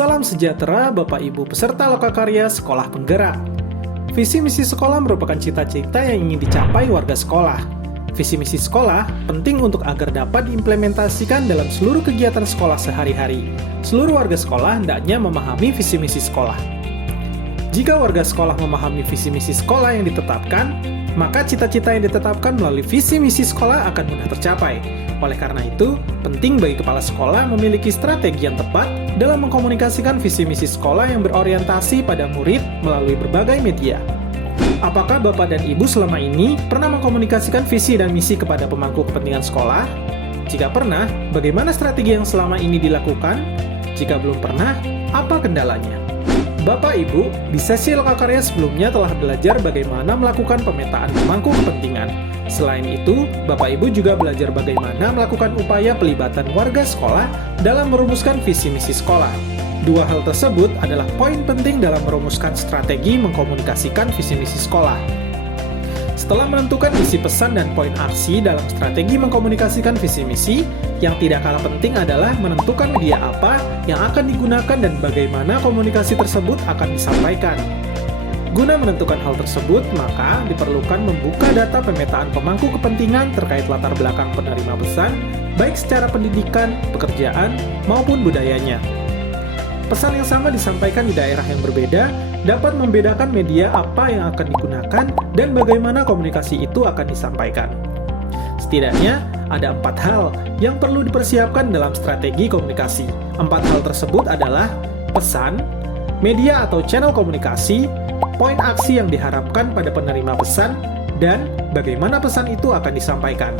Salam sejahtera Bapak Ibu peserta lokakarya Sekolah Penggerak. Visi misi sekolah merupakan cita-cita yang ingin dicapai warga sekolah. Visi misi sekolah penting untuk agar dapat diimplementasikan dalam seluruh kegiatan sekolah sehari-hari. Seluruh warga sekolah hendaknya memahami visi misi sekolah. Jika warga sekolah memahami visi misi sekolah yang ditetapkan, maka cita-cita yang ditetapkan melalui visi misi sekolah akan mudah tercapai. Oleh karena itu, penting bagi kepala sekolah memiliki strategi yang tepat dalam mengkomunikasikan visi misi sekolah yang berorientasi pada murid melalui berbagai media. Apakah Bapak dan Ibu selama ini pernah mengkomunikasikan visi dan misi kepada pemangku kepentingan sekolah? Jika pernah, bagaimana strategi yang selama ini dilakukan? Jika belum pernah, apa kendalanya? Bapak Ibu, di sesi lokakarya sebelumnya telah belajar bagaimana melakukan pemetaan pemangku kepentingan. Selain itu, Bapak Ibu juga belajar bagaimana melakukan upaya pelibatan warga sekolah dalam merumuskan visi misi sekolah. Dua hal tersebut adalah poin penting dalam merumuskan strategi mengkomunikasikan visi misi sekolah. Setelah menentukan isi pesan dan poin aksi dalam strategi mengkomunikasikan visi misi, yang tidak kalah penting adalah menentukan media apa yang akan digunakan dan bagaimana komunikasi tersebut akan disampaikan. Guna menentukan hal tersebut, maka diperlukan membuka data pemetaan pemangku kepentingan terkait latar belakang penerima pesan, baik secara pendidikan, pekerjaan, maupun budayanya. Pesan yang sama disampaikan di daerah yang berbeda dapat membedakan media apa yang akan digunakan dan bagaimana komunikasi itu akan disampaikan. Setidaknya, ada 4 hal yang perlu dipersiapkan dalam strategi komunikasi. 4 hal tersebut adalah pesan, media atau channel komunikasi, poin aksi yang diharapkan pada penerima pesan, dan bagaimana pesan itu akan disampaikan.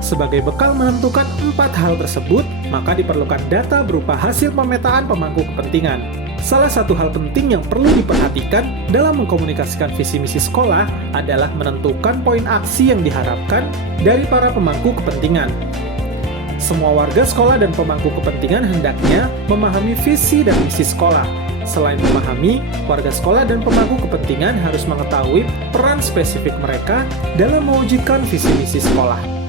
Sebagai bekal menentukan 4 hal tersebut, maka diperlukan data berupa hasil pemetaan pemangku kepentingan. Salah satu hal penting yang perlu diperhatikan dalam mengkomunikasikan visi misi sekolah adalah menentukan poin aksi yang diharapkan dari para pemangku kepentingan. Semua warga sekolah dan pemangku kepentingan hendaknya memahami visi dan misi sekolah. Selain memahami, warga sekolah dan pemangku kepentingan harus mengetahui peran spesifik mereka dalam mewujudkan visi misi sekolah.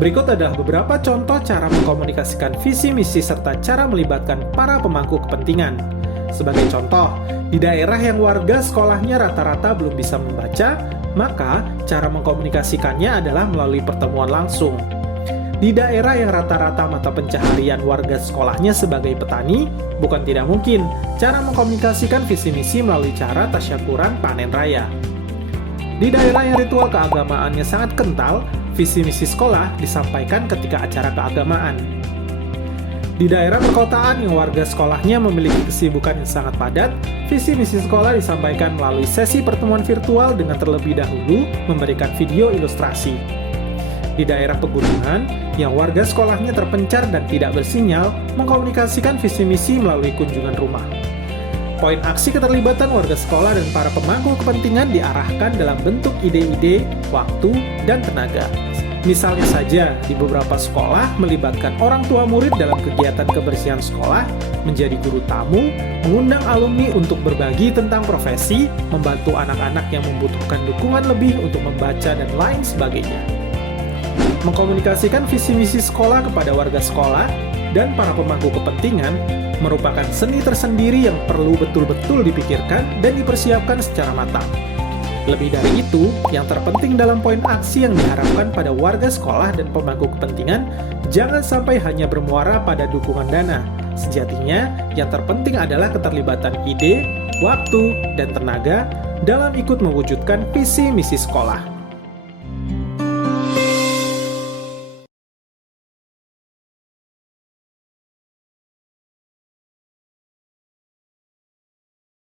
Berikut adalah beberapa contoh cara mengkomunikasikan visi misi serta cara melibatkan para pemangku kepentingan. Sebagai contoh, di daerah yang warga sekolahnya rata-rata belum bisa membaca, maka cara mengkomunikasikannya adalah melalui pertemuan langsung. Di daerah yang rata-rata mata pencaharian warga sekolahnya sebagai petani, bukan tidak mungkin cara mengkomunikasikan visi misi melalui cara tasyakuran panen raya. Di daerah yang ritual keagamaannya sangat kental, visi misi sekolah disampaikan ketika acara keagamaan. Di daerah perkotaan yang warga sekolahnya memiliki kesibukan yang sangat padat, visi misi sekolah disampaikan melalui sesi pertemuan virtual dengan terlebih dahulu memberikan video ilustrasi. Di daerah pegunungan yang warga sekolahnya terpencar dan tidak bersinyal, mengkomunikasikan visi misi melalui kunjungan rumah. Poin aksi keterlibatan warga sekolah dan para pemangku kepentingan diarahkan dalam bentuk ide-ide, waktu, dan tenaga. Misalnya saja, di beberapa sekolah melibatkan orang tua murid dalam kegiatan kebersihan sekolah, menjadi guru tamu, mengundang alumni untuk berbagi tentang profesi, membantu anak-anak yang membutuhkan dukungan lebih untuk membaca, dan lain sebagainya. Mengkomunikasikan visi misi sekolah kepada warga sekolah dan para pemangku kepentingan merupakan seni tersendiri yang perlu betul-betul dipikirkan dan dipersiapkan secara matang. Lebih dari itu, yang terpenting dalam poin aksi yang diharapkan pada warga sekolah dan pemangku kepentingan, jangan sampai hanya bermuara pada dukungan dana. Sejatinya, yang terpenting adalah keterlibatan ide, waktu, dan tenaga dalam ikut mewujudkan visi misi sekolah.